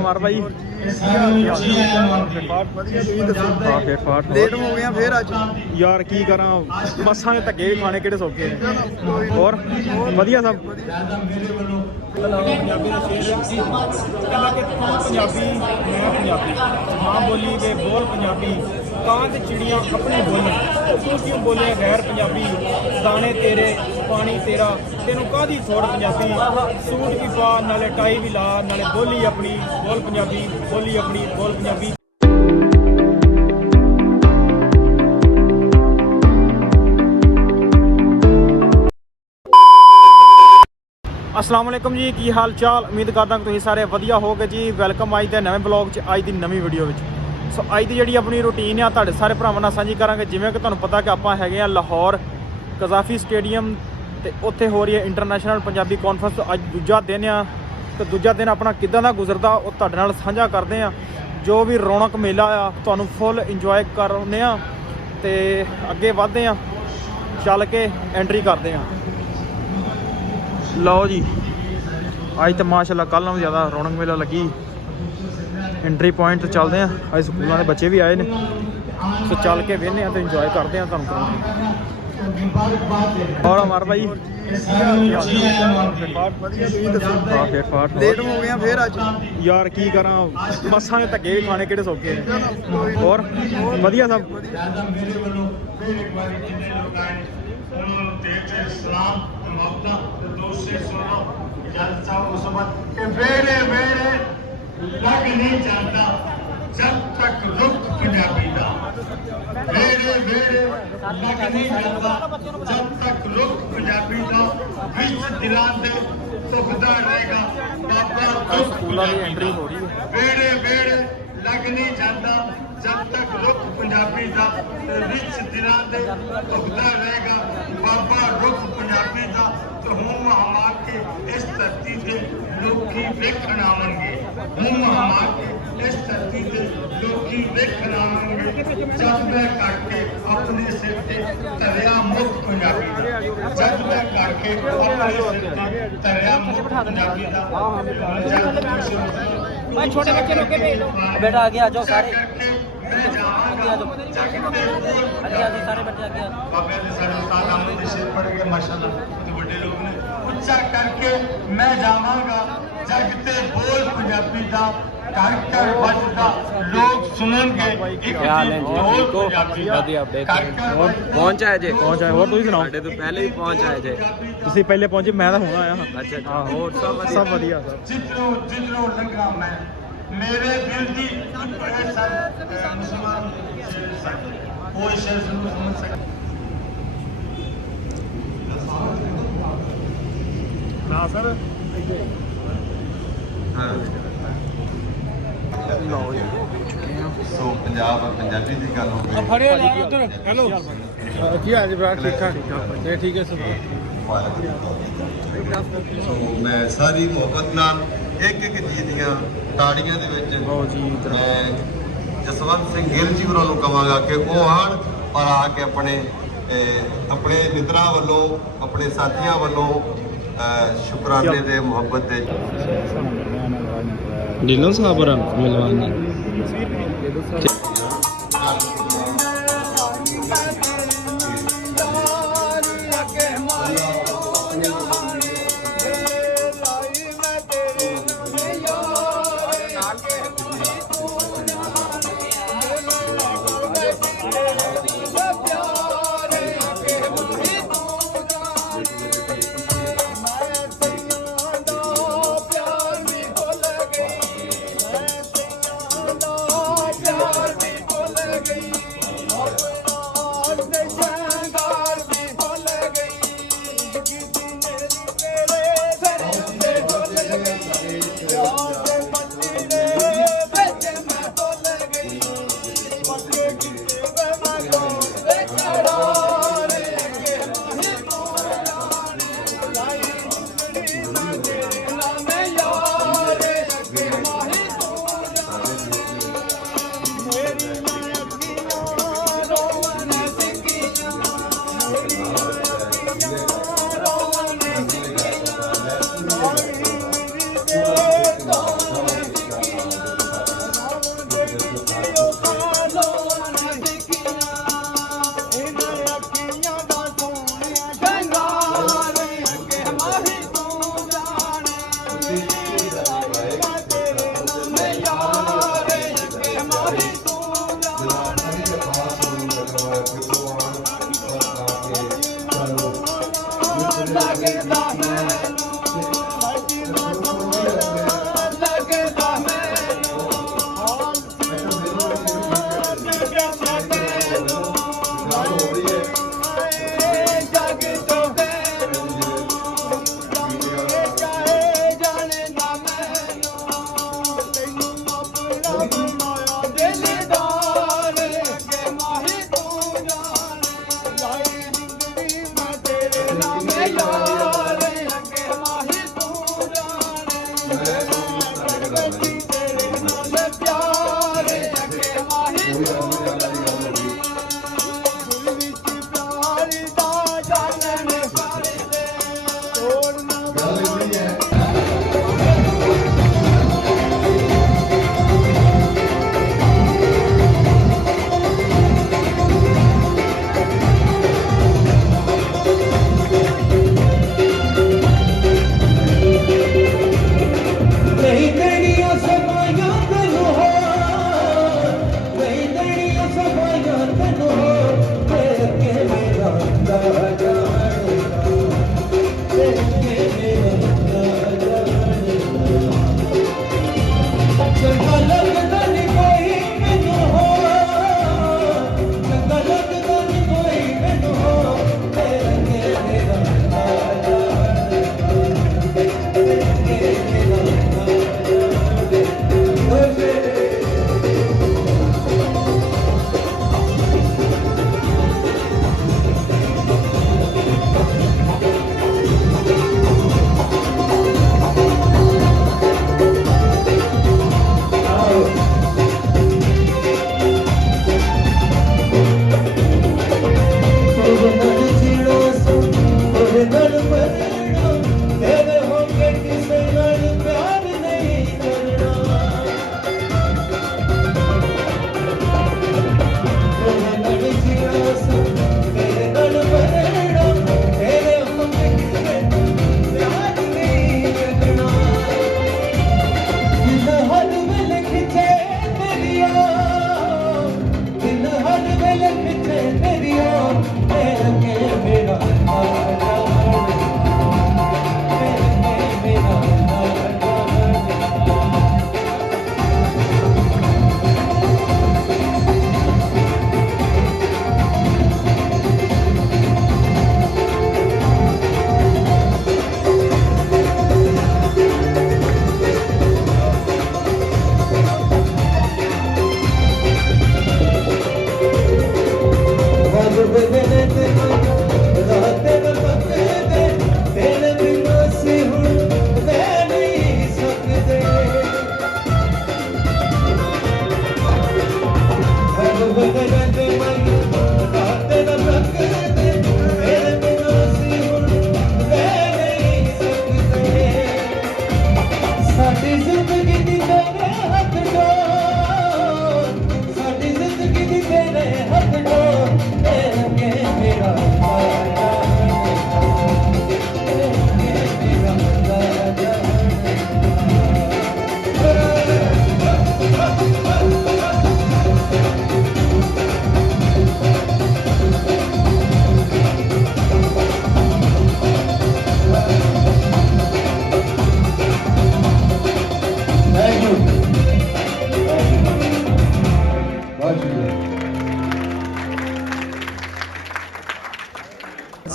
मार भाई लेट हो गया फिर अज यार की करा बसा के धक्के भी खाने किहड़े सौखे ने और वधिया सब मां बोली दे बोल पंजाबी कां ते चिड़ियां अपनी बोलन तू क्यों बोले गैर पंजाबी दाने तेरे पानी तेरा तेनों कादी सोड़ पंजाबी सूट भी पा नाले टाई भी ला नाले बोली अपनी बोल पंजाबी बोली अपनी बोल पंजाबी। अस्सलाम वालेकुम जी की हाल चाल उम्मीद करदा कि तुसीं सारे वधिया होगे जी। वैलकम अज के नवे ब्लॉग च अज की नवी वीडियो में। सो अज की जी अपनी रूटीन आ तुहाडे सारे भरावां नाल सांझी करांगे। जिवें कि तुहानूं पता कि आपां हैगे आ लाहौर कज़ाफी स्टेडियम ते उत्थे हो रही है इंटरनेशनल पंजाबी कॉन्फ्रेंस। अज दूजा दिन आ ते दूजा दिन अपना किदां दा गुजरदा वो तुहाडे नाल सांझा करदे आ। जो भी रौनक मेला आ तुहानूं फुल इंजॉय करने आ ते अगे वधदे आ चल के एंट्री करदे आ। लो जी अज तो माशाल्लाह कल नालों ज़्यादा रौनक मेला लगी। एंट्री पॉइंट चलते हैं अज स्कूलों के बच्चे भी आए हैं सो चल के वेहने तो इंजॉय करते हैं तुहानूं और हमार भाई लेट हो गया फिर अज यार की करा बसा के धक्के भी खाने किहड़े सौखे ने और वधिया सब लग नहीं जाता जब तक रुख पंजाबी दा वेड़े वेड़े लग नहीं जाता जब तक रुख पंजाबी दा विच दिलां दे तुखदा रहेगा बाबा रुख स्कूलों की एंट्री हो रही है। वेड़े वेड़े लग नहीं जाता जब तक रुख पंजाबी दा विच दिलां दे तुखदा रहेगा बाबा रुख पंजाबी दा तो हुम हमा के इस धरती ते लोकी वेखण आवणगे हुम हमा के इस धरती ते लोकी वेखण आवणगे जब मैं करके अपने सिर ते धरिया मुक्त पंजाबी दा जब मैं करके अपने सिर ते धरिया मुक्त पंजाबी दा भाई छोटे बच्चे रोके बेटा आगे आ जाओ सारे मैं जावांगा आगे सारे बच्चे आगे बाबे ने सारे उस्ताद आमद शेर पढ़ के माशाल्लाह तो बड़े लोग ने उच्चा करके मैं जावांगा जगते बोल पंजाबी दा कर कर बजदा लोग सुनेंगे एक ढोल पंजाबी दा पहुंच आए जे पहुंच आए और तुसीं सुनाओ साडे तो पहले ही पहुंच आए जे तुसीं पहले पहुंचे मैं तो हुण आया हां। अच्छा हाँ और सब वधिया सब जितनों जितनों लंघा मैं मेरे दिल दी बड़े सब मुसलमान कोई शेर समझ सके ना सर सो पंजाब पंजाबी की गल हो गई हेलो की हाल जी ठीक ठाक ठीक है सब सो मैं सारी मोहब्बत नाल एक एक जी दियां ताड़ियां दे विच मैं जसवंत सिंह गिल जी होरां नूं कहांगा कि वो आण और आके अपने अपने मित्रों वालों अपने साथियों वालों शुकराने दे मुहब्बत दे डिनो साहब मिलवानी प्यार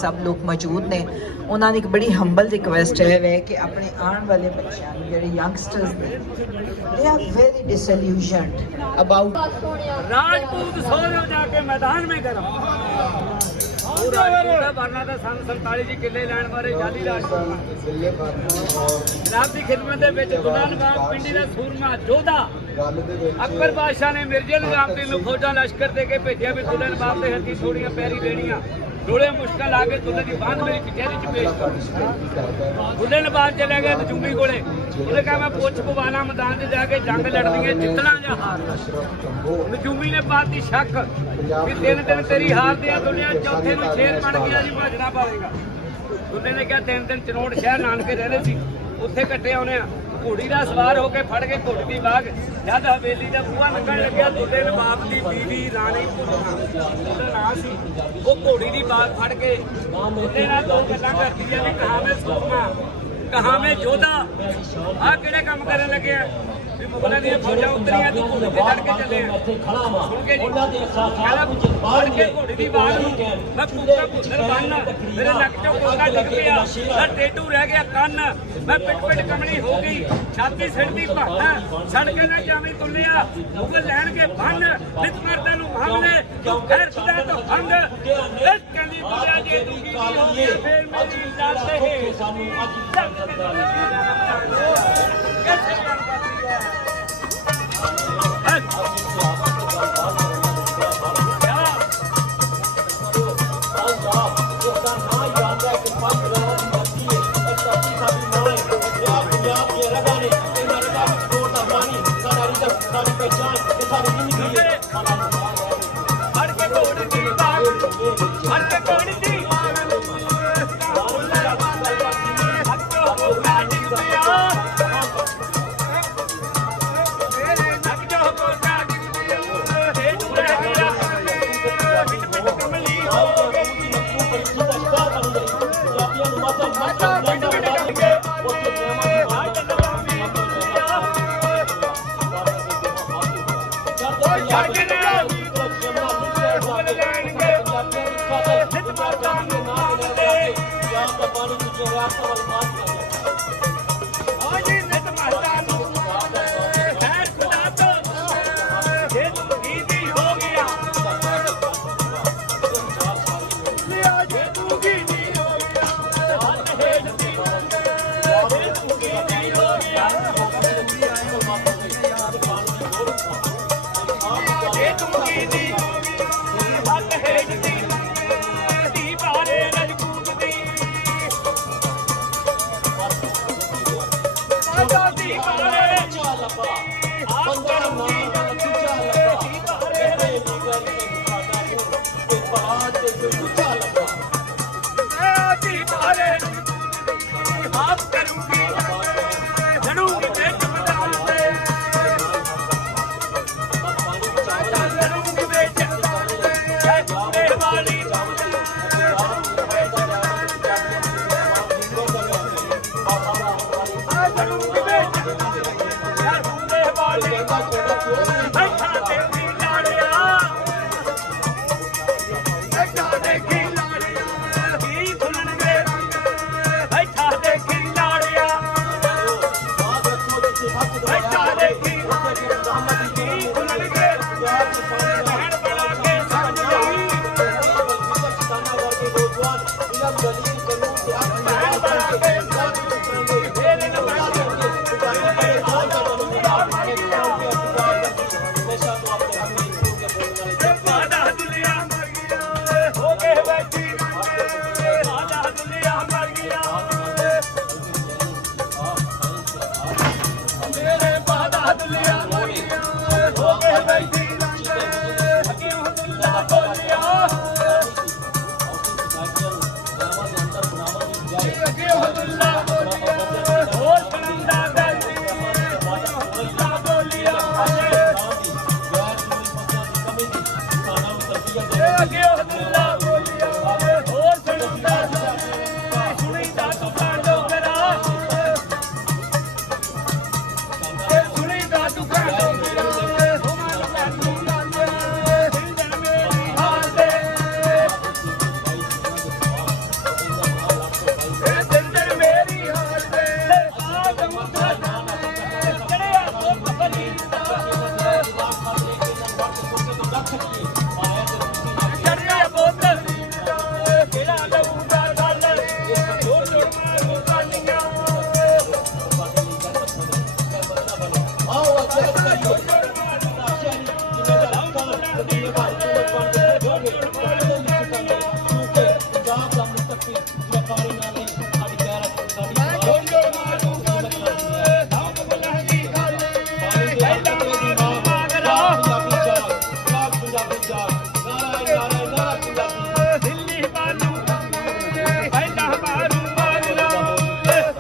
सब लोग मौजूद ने उन्होंने एक बड़ी हंबल रिक्वेस्ट है कि अपने आने वाले बच्चों जो यंगस्टर्स ने they are very disillusioned about Rajput so जाके मैदान में गरम भरना था सन 47 जी किले लैण बारे जाली राजपूत जनाब की खिदमत गुलाम पिंडी का सूरमा जोधा अकबर बादशाह ने मिर्जे निजामुद्दीन नूं फौजा लश्कर दे के भेजिया भी दुल्हन बाप के हथी थोड़ियां पैरी लेनियां ਡੋਲੇ ਮੁਸ਼ਕਲ ਆ ਕੇ ਦੁੱਲੇ ਦੀ ਬਾਂਧ ਮੇਰੀ ਕਚਹਿਰੀ 'ਚ ਪੇਸ਼ ਕਰ ਦੁੱਲੇ ਨੇ ਬਾਹਰ ਚਲੇ ਗਿਆ ਨਜੂਮੀ ਕੋਲੇ ਉਹਨੇ ਕਿਹਾ ਮੈਂ ਪੁੱਛ ਪਵਾਣਾ ਮੈਦਾਨ 'ਚ ਜਾ ਕੇ ਜੰਗ ਲੜਨੀ ਹੈ ਜਿੱਤਣਾ ਜਾਂ ਹਾਰਨਾ ਨਜੂਮੀ ਨੇ ਪਾਤੀ ਸ਼ੱਕ ਕਿ ਤਿੰਨ ਦਿਨ ਤੇਰੀ ਹਾਰਦੇ ਆ ਦੁਨੀਆ ਚੌਥੇ ਨੂੰ ਸ਼ੇਰ ਬਣ ਗਿਆ ਜੀ ਭਜਣਾ ਪਾਵੇਗਾ ਦੁੱਲੇ ਨੇ ਕਿਹਾ ਤਿੰਨ ਦਿਨ ਚਨੋੜ ਸ਼ਹਿਰ ਨਾਨਕੇ ਰਹਿੰਦੇ ਸੀ ਉੱਥੇ ਕੱਟੇ ਆਉਣੇ ਆ ਘੋੜੀ ਦਾ ਸਵਾਰ ਹੋ ਕੇ ਫੜ ਕੇ ਘੋੜੀ ਦੀ ਬਾਗ ਜਦ ਹਵੇਲੀ ਦਾ ਬੂਹਾ ਲੱਗਣ ਲੱਗਿਆ ਦੁੱਲੇ ਨਵਾਬ ਦੀ ਬੀਵੀ ਰਾਣੀ ਉਹਦਾ ਨਾਂ ਸੀ ਉਹ ਘੋੜੀ ਦੀ ਬਾਗ ਫੜ ਕੇ ਦੁੱਲੇ ਨਾਲ ਦੋ ਗੱਲਾਂ ਕਰਦੀ ਆ ਵੀ ਕਹਾਂ ਮੈਂ ਸੋਨਾ ਕਹਾਂ ਮੈਂ ਜੋਧਾ ਆਹ ਕਿਹੜੇ ਕੰਮ ਕਰਨ ਲੱਗੇ ਆ ਵੀ ਮੁਗਲਾਂ ਦੀਆਂ ਫੌਜਾਂ ਉਤਰੀਆਂ ਤੂੰ ਘੋੜੀ ਤੇ ਚੜ ਕੇ ਚੱਲੇ ਆ ਸੁਣ ਕੇ ਜੀ ਕਹਿੰਦਾ ਫੜ ਕੇ ਘੋੜੀ ਦੀ ਬਾਗ ਨੂੰ ਮੈਂ ਪੂਰਾ ਪੁੱਤਰ ਬੰਨ ਮੇਰੇ ਨੱਕ ਚੋਂ ਕੋਕਾ ਡਿੱਗ ਪਿਆ ਮੈਂ ਟੇਟੂ ਰਹਿ ਗਿਆ ਕੰਨ ਮੈਂ ਪਿੱਟ ਕਮਣੀ ਹੋ ਗਈ ਛਾਤੀ ਸਿੜਦੀ ਭਾਟਾ ਛੜ ਕੇ ਨਾ ਜਾਵੀਂ ਤੁਲਿਆ ਮੁਗਲ ਲੈਣਗੇ ਬੰਨ ਨਿਤ ਮਰਦਾਂ ਨੂੰ ਹਮਲੇ ਤੂੰ ਖੈਰ ਖੁਦਾ ਤੋਂ ਹੰਗ ਇਸ ਕੰਦੀ ਬੁਲਿਆ ਜੇ ਤੂੰ ਕੀ ਹੋ ਗਈ ਫੇਰ ਮੇਰੀ ਜਾਤ ਹੈ ਸਾਨੂੰ ਅੱਜ कैसे काम करती है Hey!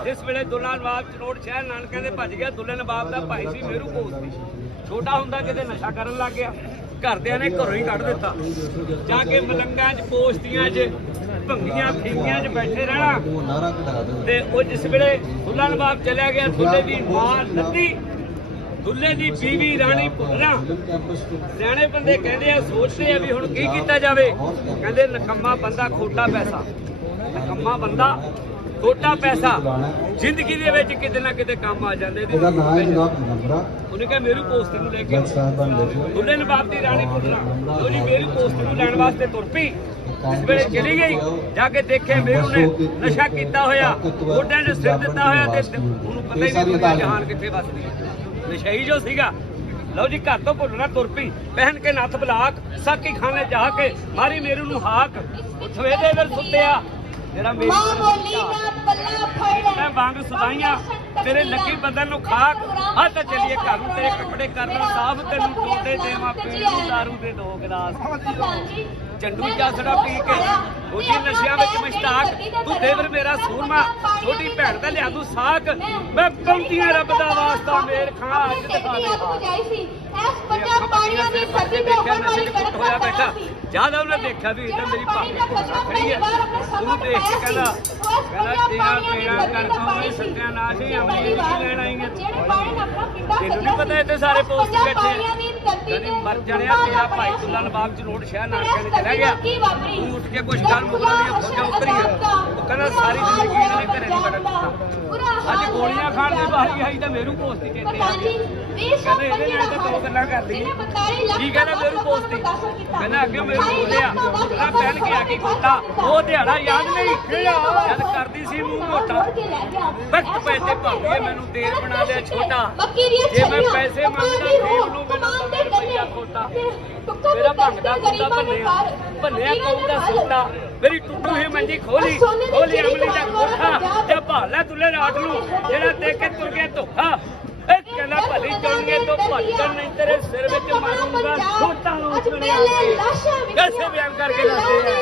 ਇਸ ਵੇਲੇ ਦੁੱਲਾ ਨਵਾਬ ਚਨੋੜ ਸ਼ਹਿਰ ਨਾਨਕਿਆਂ ਦੇ ਭੱਜ ਗਿਆ। ਦੁੱਲੇ ਨਵਾਬ ਦਾ ਭਾਈ ਸੀ ਮੇਰੂ ਘੋষ ਸੀ। ਛੋਟਾ ਹੁੰਦਾ ਕਿਤੇ ਨਸ਼ਾ ਕਰਨ ਲੱਗ ਗਿਆ, ਘਰਦਿਆਂ ਨੇ ਘਰੋਂ ਹੀ ਕੱਢ ਦਿੱਤਾ। ਜਾ ਕੇ ਮਲੰਗਾਂ 'ਚ ਪੋਸਤੀਆਂ 'ਚ ਭੰਗੀਆਂ ਫੀਂਗੀਆਂ 'ਚ ਬੈਠੇ ਰਹਿਣਾ। ਤੇ ਉਹ ਜਿਸ ਵੇਲੇ ਦੁੱਲਾ ਨਵਾਬ ਚਲਿਆ ਗਿਆ, ਦੁੱਲੇ ਦੀ ਮਾਂ ਲੱਦੀ, ਦੁੱਲੇ ਦੀ ਬੀਵੀ ਰਾਣੀ ਭੁੱਲਣਾ। ਸਿਆਣੇ ਬੰਦੇ ਕਹਿੰਦੇ ਆ, ਸੋਚਦੇ ਆ ਵੀ ਹੁਣ ਕੀ ਕੀਤਾ ਜਾਵੇ। ਕਹਿੰਦੇ ਨਕੰਮਾ ਬੰਦਾ ਖੋਟਾ ਪੈਸਾ, ਨਕੰਮਾ ਬੰਦਾ ਖੋਟਾ ਪੈਸਾ ਜ਼ਿੰਦਗੀ ਦੇ ਵਿੱਚ ਕਿਤੇ ਨਾ ਕਿਤੇ ਕੰਮ ਆ ਜਾਂਦੇ। ਉਹਨੇ ਕਿਹਾ ਮੇਰੂ ਪੋਸਤ ਨੂੰ ਲੈ ਕੇ ਦੁੱਲੇ ਨਵਾਬ ਦੀ ਰਾਣੀ ਭੁੱਲਣਾ ਉਹਦੀ ਮੇਰੂ ਪੋਸਤ ਨੂੰ ਲੈਣ ਵਾਸਤੇ ਤੁਰ ਪਈ। ਇਸ ਵੇਲੇ ਚਲੀ ਗਈ, ਜਾ ਕੇ ਦੇਖਿਆ ਮੇਰੂ ਨੇ ਨਸ਼ਾ ਕੀਤਾ ਹੋਇਆ, ਗੋਡਿਆਂ 'ਚ ਸਿਰ ਦਿੱਤਾ ਹੋਇਆ ਤੇ ਉਹਨੂੰ ਪਤਾ ਹੀ ਨਹੀਂ ਦੁਨੀਆ ਜਹਾਨ ਕਿੱਥੇ ਵੱਸਦੀ ਹੈ। ਨਸ਼ਈ ਜੋ ਸੀਗਾ। ਲਓ ਜੀ, ਘਰ ਤੋਂ ਭੁੱਲਣਾ ਤੁਰ ਪਈ। ਪਹਿਨ ਕੇ ਨੱਥ ਬਲਾਕ ਸਾਕੀ ਖਾਨੇ ਜਾ ਕੇ ਮਾਰੀ ਮੇਰੂ ਨੂੰ ਹਾਕ। ਸਵੇਦੇ ਦਰ ਸੁੱਤਿਆ ਤੇਰਾ ਮੇਰੂ ਮੈਂ ਵਾਂਗ ਸੁਦਾਈਆਂ ਤੇਰੇ ਲੱਗੀ ਬੰਦਨ ਨੂੰ ਖਾਕ। ਆ ਤਾਂ ਚੱਲੀਏ ਘਰ ਨੂੰ, ਤੇਰੇ ਕੱਪੜੇ ਕਰਨਾ ਸਾਫ, ਤੈਨੂੰ ਟੋਟੇ ਦੇਵਾਂ ਪੀਣ ਨੂੰ ਦਾਰੂ ਦੇ 2 ਗਲਾਸ। ਚੰਡੂ ਚਾਸੜਾ ਪੀ ਕੇ ਉਹਦੀ ਨਸ਼ਿਆਂ ਵਿੱਚ ਮਸ਼ਤਾਕ। ਤੂੰ ਦੇਵਰ ਮੇਰਾ ਸੂਰਮਾ, ਛੋਟੀ ਭੈਣ ਦਾ ਲਿਆ ਤੂੰ ਸਾਕ। ਮੈਂ ਬੰਦੀਆਂ ਰੱਬ ਦਾ ਵਾਸਤਾ ਮੇਰ ਖਾਂ ਅੱਜ ਦਿਖਾ ਦੇ। ਦੇਖਿਆ ਨਸ਼ੇ 'ਚ ਕੁੱਟ ਹੋਇਆ ਬੈਠਾ। ਜਦ ਉਹਨੇ ਦੇਖਿਆ ਵੀ ਇਦਾਂ ਮੇਰੀ ਭਾਬੀ ਖੜੀ ਹੈ, ਉਹਨੂੰ ਦੇਖ ਕੇ ਕਹਿੰਦਾ ਤੇਰਾ ਪੇੜਾ ਕਰ ਕੌਣੇ ਸੱਤਿਆਨਾਸ਼ ਹੀ ਅਮਲੀ ਨਹੀਂ ਲੈਣ ਆਈਆਂ। ਤੈਨੂੰ ਨਹੀਂ ਪਤਾ ਇੱਥੇ ਸਾਰੇ ਪੋਸਟ ਬੈਠੇ ਕਦੀ ਮਰ ਜਾਣਿਆ। ਤੇਰਾ ਭਾਈ ਦੁੱਲਾ ਨਵਾਬ ਚਨੋੜ ਸ਼ਹਿਰ ਨਾਨਕਿਆਂ ਨੇ ਚਲਾ ਗਿਆ। ਤੂੰ ਉੱਠ ਕੇ ਕੁਛ ਗੱਲ ਮੁਗਲਾਂ ਦੀਆਂ ਫੌਜਾਂ ਉਤਰੀਆਂ। ਉਹ ਕਹਿੰਦਾ ਸਾਰੀ ਜ਼ਿੰਦਗੀ ਇਹਨਾਂ ਨੇ ਘਰੇ ਨਹੀਂ ਵੜਨ ਦਿੱਤਾ। ਅੱਜ ਗੋਲੀਆਂ ਖਾਣ ਦੀ ਵਾਰੀ ਆਈ ਤਾਂ ਮੇਰੂ ਪੋਸਟ ਹੀ ਕਹਿੰਦੇ ਆ। ਕਹਿੰਦੇ ਇਹਦੇ ਨਾਲ ਤਾਂ 2 ਗੱਲਾਂ ਕਰ ਲਈਏ। ਕੀ ਕਹਿੰਦਾ ਮੇਰੂ ਪੋਸਟ ਹੀ ਕਹਿੰਦਾ ਅੱਗੇ ਮੇਰੂ ਬੋਲਿਆ ਉਹਦਾ ਪਹਿਨ ਕੇ ਆ ਕੇ ਗੋਟਾ। ਉਹ ਦਿਹਾੜਾ ਯਾਦ ਨਹੀਂ ਜਦ ਕਰਦੀ ਸੀ ਮੂੰਹ ਮੋਟਾ। ਵਕਤ ਪੈਸੇ ਭਾਵੇਂ ਮੈਨੂੰ ਦੇਰ ਬਣਾ ਲਿਆ ਛੋਟਾ। ਜੇ ਮੈਂ ਪੈਸੇ ਮੰਗਦਾ ਦੇਵ ਨੂੰ ਮੈਨੂੰ ਤਾਂ ਰੁਪਈਆ ਖੋਟਾ। ਮੇਰਾ ਭੰਗਦਾ ਕੁੰਡਾ ਭੰਨਿਆ ਕੌਂ ਦਾ ਸੁੱਤਾ। ਮੇਰੀ ਟੁੱਟੂ ਹੀ ਮੰਜੀ ਖੋਲੀ ਅਮਲੀ ਦਾ ਕੋਠਾ। ਤੇ ਭਾਲਾ ਦੁੱਲੇ ਰਾਤ ਨੂੰ ਜਿਹੜਾ ਦੇਖ ਕੇ ਤੁਰ ਗਿਆ ਧੋਖਾ। ਇਹ ਕਹਿੰਦਾ ਭਲੀ ਚੁਣਗੇ ਤੋਂ ਭੱਜਣ ਨਹੀਂ ਤੇਰੇ ਸਿਰ ਵਿੱਚ ਮਾਰੂੰਗਾ ਛੋਟਾ ਲੋਚ ਬਣਿਆ कैसे बयान करके लाते हैं।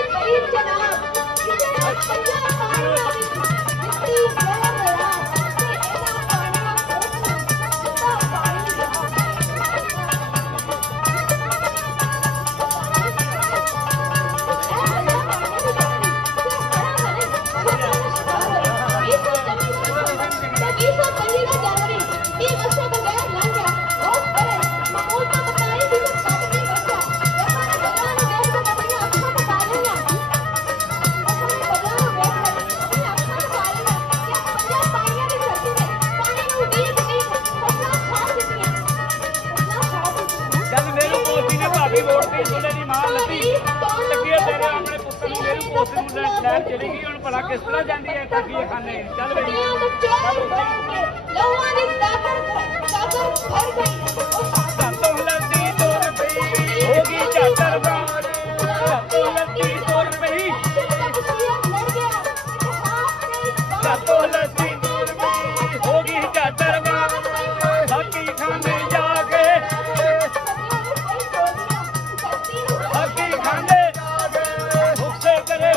चली गई हूं भला किस तरह जाती है ठगी खाने चल होगी चादर बार लगी तोर पई होगी चादर बार ठगी खाने जाके ठगी खाने भुखे करे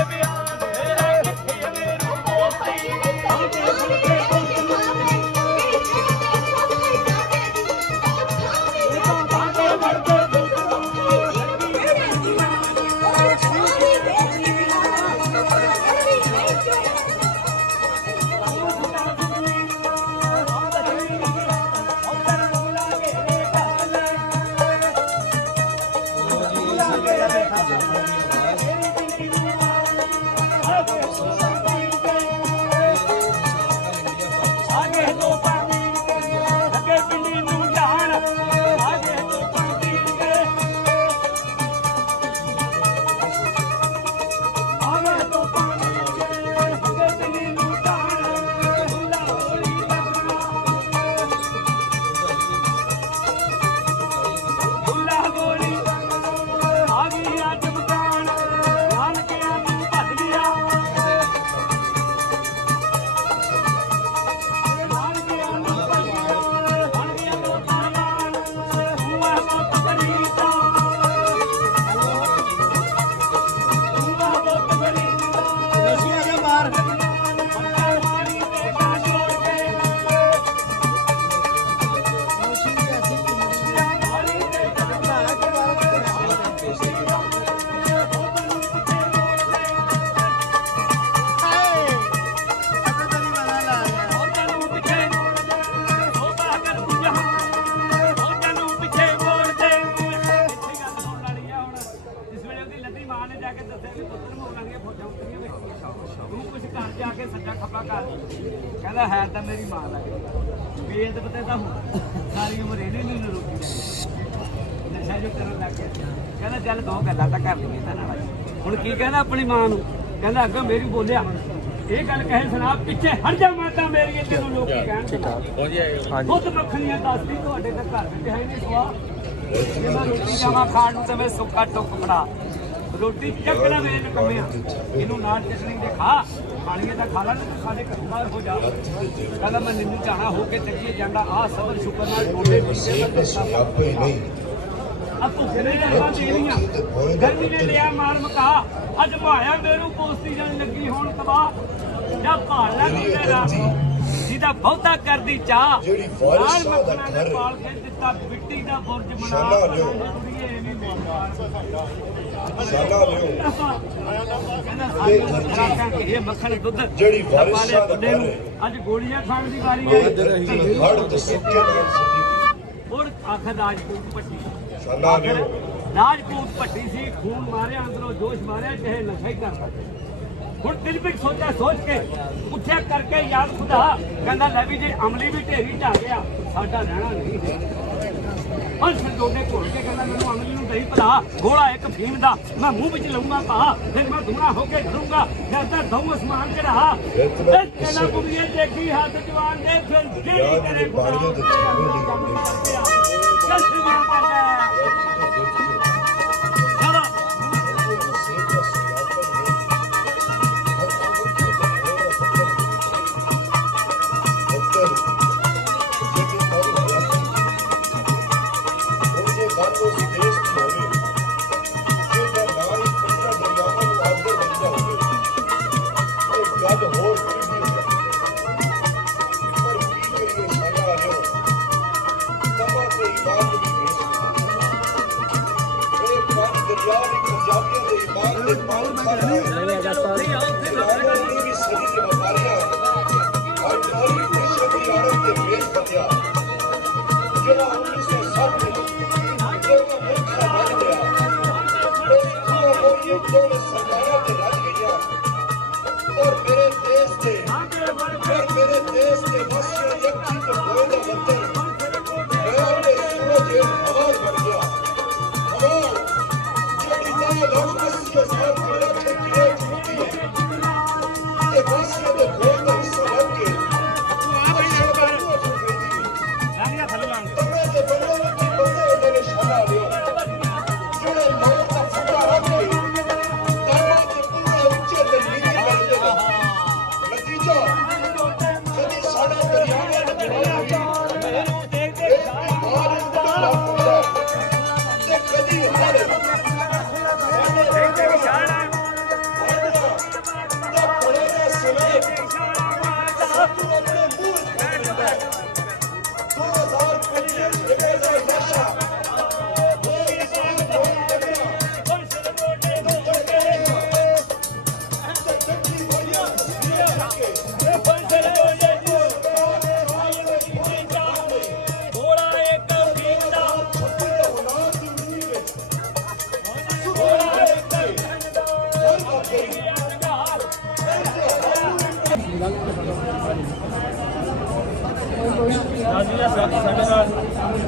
ਸੱਜਾ ਖੱਬਾ ਕਰ ਕਹਿੰਦਾ ਹੈ ਤਾਂ ਮੇਰੀ ਮਾਂ ਲੱਗਦੀ ਵੇਦ ਪਤੇ ਤਾਂ ਹੁਣ ਸਾਰੀ ਉਮਰ ਇਹਨੇ ਨਹੀਂ ਰੋਟੀ ਨਸ਼ਾ ਜੋ ਕਰਨ ਲੱਗ ਗਿਆ ਕਹਿੰਦਾ ਚੱਲ 2 ਗੱਲਾਂ ਤਾਂ ਕਰ ਲਈਏ ਤਾਂ ਨਾਲ ਹੁਣ ਕੀ ਕਹਿੰਦਾ ਆਪਣੀ ਮਾਂ ਨੂੰ ਕਹਿੰਦਾ ਅੱਗੇ ਮੇਰੀ ਬੋਲਿਆ ਇਹ ਗੱਲ ਕਹੇ ਸੁਣਾ ਪਿੱਛੇ ਹਟ ਜਾ ਮਾਤਾ ਮੇਰੀ ਤੈਨੂੰ ਲੋਕ ਕਹਿਣ ਦੁੱਧ ਮੱਖਣੀਆਂ ਦੱਸਦੀ ਤੁਹਾਡੇ ਤਾਂ ਘਰ ਵਿੱਚ ਹੈ ਨਹੀਂ ਸਵਾ ਮੈਂ ਰੋਟੀ ਜਾਵਾਂ ਖਾਣ ਨੂੰ ਤੇ ਮੈਂ ਸੁੱਕਾ ਟੁੱਕ ਫੜਾ ਰੋਟੀ ਚੱਕਣਾ ਵੇ ਨਕਮਿਆ ਇਹਨੂੰ ਨਾਲ ਚਟਣੀ ਦੇ ਖਾ ਖਾਣੀਏ ਤਾਂ ਖਾ ਲੈਣ ਤੇ ਸਾਡੇ ਘਰ ਬਾਹਰ ਹੋ ਜਾ ਕਹਿੰਦਾ ਮੈਂ ਨਿੰਨੂ ਜਾਣਾ ਹੋ ਕੇ ਚੱਲੀਏ ਜਾਂਦਾ ਆਹ ਸਬਰ ਸ਼ੁਕਰ ਨਾਲ ਡੋਡੇ ਆ ਤੂੰ ਫਿਰੇ ਜਾਵਾਂ ਦੇਣੀਆਂ ਗਰਮੀ ਨੇ ਲਿਆ ਮਾਰ ਮਕਾ ਅੱਜ ਭਾਇਆ ਮੇਰੂ ਪੋਸਤੀ ਜਾਣ ਲੱਗੀ ਹੁਣ ਤਬਾਹ ਜਾਂ ਭਾਲ ਲੈ ਤੇਰਾ ਜਿਹਦਾ ਬਹੁਤਾ ਕਰਦੀ ਚਾਹ ਨਾਲ ਮੱਖਣਾ ਦੇ ਪਾਲ ਕੇ ਦਿੱਤਾ ਮਿੱਟੀ ਦਾ ਬੁਰਜ ਬਣਾ ਕੁੜੀਏ ਇਹ ਵੀ ਇਹ ਮੱਖਣ ਦੁੱਧ ਜਿਹੜੀ ਵਾਰਿਸ ਵਾਲੇ ਸ਼ਾਹ ਦਾ ਬੰਦੇ ਨੂੰ ਅੱਜ ਗੋਲੀਆਂ ਖਾਣ ਦੀ ਵਾਰੀ ਹੈ ਹੋਰ ਆਖਰ ਰਾਜਪੂਤ ਪੱਟੀ ਰਾਜਪੂਤ ਭੱਟੀ ਸੀ ਖੂਨ ਮਾਰਿਆ ਅੰਦਰੋਂ ਜੋਸ਼ ਮਾਰਿਆ ਚਾਹੇ ਨਸ਼ਾ ਹੀ ਕਰਦਾ ਹੁਣ ਦਿਲ ਵਿੱਚ ਸੋਚਿਆ ਸੋਚ ਕੇ ਉੱਠਿਆ ਕਰਕੇ ਯਾਦ ਖੁਦਾ ਕਹਿੰਦਾ ਲੈ ਵੀ ਜੇ ਅਮਲੀ ਵੀ ਢੇਰੀ ਢਾ ਗਿਆ ਸਾਡਾ ਰਹਿਣਾ ਨਹੀਂ ਹੈ ਪਰ ਸੰਜੋਗੇ ਘੋਲ ਕੇ ਕਹਿੰਦਾ ਮੈਨੂੰ ਅਮਲੀ ਨੂੰ ਦਹੀਂ ਭਲਾ ਗੋਲਾ ਇੱਕ ਫੀਮ ਦਾ ਮੈਂ ਮੂੰਹ ਵਿੱਚ ਲਊਂਗਾ ਭਾ ਫਿਰ ਮੈਂ ਧੂਣਾ ਹੋ ਕੇ ਘਰੂੰਗਾ ਜਦ ਤੱਕ ਦਊਂ ਅਸਮਾਨ ਚ ਰਹਾ ਇਹ ਕਹਿੰਦਾ ਕੁੜੀਏ ਦੇਖੀ ਹੱਥ ਜਵਾਨ ਦੇ ਫਿਰ ਜਿਹੜੀ ਕਰੇ ਬਾੜੀਆਂ ਤੇ ਚੱਲ ਸ਼ੁਰੂ ਕਰਦਾ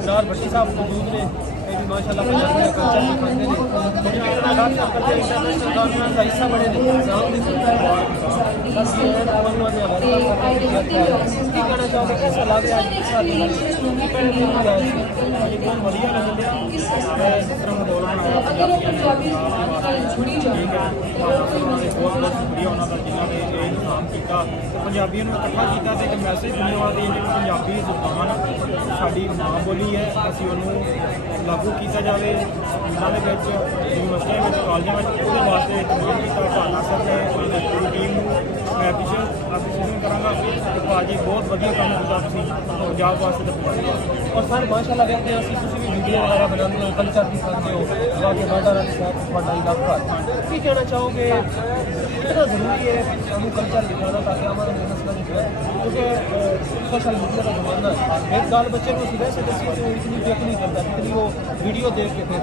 सरदार भट्टी साहब मौजूद ने भी माशाल्लाह पंजाबी का कल्चर दिखाते हैं इंटरनेशनल गवर्नमेंट का हिस्सा बने ने एग्जाम दी बस ये की कहना चाहोगे कैसा लगे आज बहुत बढ़िया लग रहा है इस तरह दौरान बहुत शुक्रिया उन्होंने जिन्होंने ये इंतजाम किया पंजाबियों को इकट्ठा किया तो एक मैसेज देने वाले जी पंजाबी जुबान साड़ी माँ बोली है असी उन्होंने लागू किया जाए स्कूलों के यूनिवर्सिटियों में कॉलेजों में उसके वास्ते इंतजाम किया भाना सर ने पूरी टीम मैं एप्रीशिएशन कराँगा कि भाजी बहुत वधिया काम किया पंजाब वास्ते तो और सर माशाल्लाह कहते हैं भी वीडियो वगैरह बनाते हो कल्चर दिखाते हो बाकी बाटा इलाका की कहना चाहोगे इतना ज़रूरी है हमें कल्चर दिखाना ताकि हमारा नस्ल क्योंकि सोशल मीडिया का जमाना है एक गाल बच्चे को सुबह से दसी तो इतनी देख नहीं करता इतनी वो वीडियो देख के फिर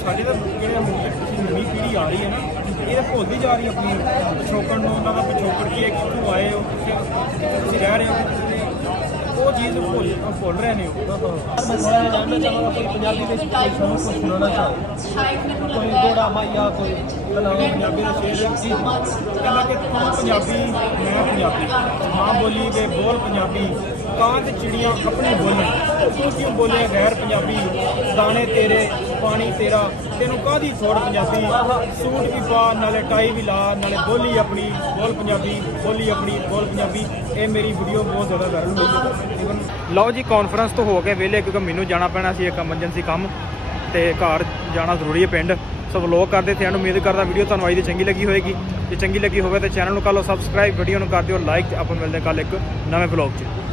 ਸਾਡੀ ਤਾਂ ਜਿਹੜੇ ਨਵੀਂ ਪੀੜ੍ਹੀ ਆ ਰਹੀ ਹੈ ਨਾ ਇਹ ਭੁੱਲਦੀ ਜਾ ਰਹੀ ਆਪਣੀ ਪਿਛੋਕੜ ਨੂੰ ਉਹਨਾਂ ਦਾ ਪਿਛੋਕੜ ਕੀ ਹੈ ਕਿੱਥੋਂ ਆਏ ਹੋ ਕਿੱਥੇ ਤੁਸੀਂ ਰਹਿ ਰਹੇ ਹੋ ਉਹ ਚੀਜ਼ ਭੁੱਲ ਰਹੇ ਨੇ ਮੈਂ ਜਾਣਨਾ ਚਾਹਾਂਗਾ ਕੋਈ ਪੰਜਾਬੀ ਵਿੱਚ ਕੋਈ ਸ਼ੌਕ ਕੁਝ ਸੁਣਾਉਣਾ ਚਾਹੋ ਕੋਈ ਦੋੜਾ ਮਾਈਆ ਕੋਈ ਕਲਾਮ ਪੰਜਾਬੀ ਦਾ ਸ਼ੇਰ ਸੀ ਕਹਿੰਦਾ ਕਿ ਤੂੰ ਪੰਜਾਬੀ ਮੈਂ ਪੰਜਾਬੀ ਮਾਂ ਬੋਲੀ ਦੇ ਬੋਲ ਪੰਜਾਬੀ ਕਾਂ ਤੇ ਚਿੜੀਆਂ ਆਪਣੀ ਬੋਲਣ ਤੂੰ ਕਿਉਂ ਬੋਲੇ ਗੈਰ ਪੰਜਾਬੀ ਦਾਣੇ ਤੇਰੇ ਪਾਣੀ ਤੇਰਾ ਤੈਨੂੰ ਕਾਹਦੀ ਥੋੜ ਪੰਜਾਬੀ ਸੂਟ ਵੀ ਪਾ ਨਾਲੇ ਟਾਈ ਵੀ ਲਾ ਨਾਲੇ ਬੋਲੀ ਆਪਣੀ ਬੋਲ ਪੰਜਾਬੀ ਬੋਲੀ ਆਪਣੀ ਬੋਲ ਪੰਜਾਬੀ ਇਹ ਮੇਰੀ ਵੀਡੀਓ ਬਹੁਤ ਜ਼ਿਆਦਾ ਵਾਇਰਲ ਹੋਈ ਲਓ ਜੀ ਕਾਨਫਰੰਸ ਤੋਂ ਹੋ ਕੇ ਵਿਹਲੇ ਕਿਉਂਕਿ ਮੈਨੂੰ ਜਾਣਾ ਪੈਣਾ ਸੀ ਇੱਕ ਐਮਰਜੈਂਸੀ ਕੰਮ ਤੇ ਘਰ ਜਾਣਾ ਜ਼ਰੂਰੀ ਹੈ ਪਿੰਡ ਸੋ ਵਲੋਗ ਕਰਦੇ ਤੇ ਉਮੀਦ ਕਰਦਾ ਵੀਡੀਓ ਤੁਹਾਨੂੰ ਅੱਜ ਦੀ ਚੰਗੀ ਲੱਗੀ ਹੋਵੇਗੀ ਜੇ ਚੰਗੀ ਲੱਗੀ ਹੋਵੇ ਤਾਂ ਚੈਨਲ ਨੂੰ ਕਰ ਲਓ ਸਬਸਕ੍ਰਾਈਬ ਵੀਡੀਓ ਨੂੰ ਕਰ ਦਿਓ ਲਾਈਕ ਆਪਾਂ ਮਿਲਦੇ ਕੱਲ ਇੱਕ ਨਵੇਂ ਵਲੋਗ 'ਚ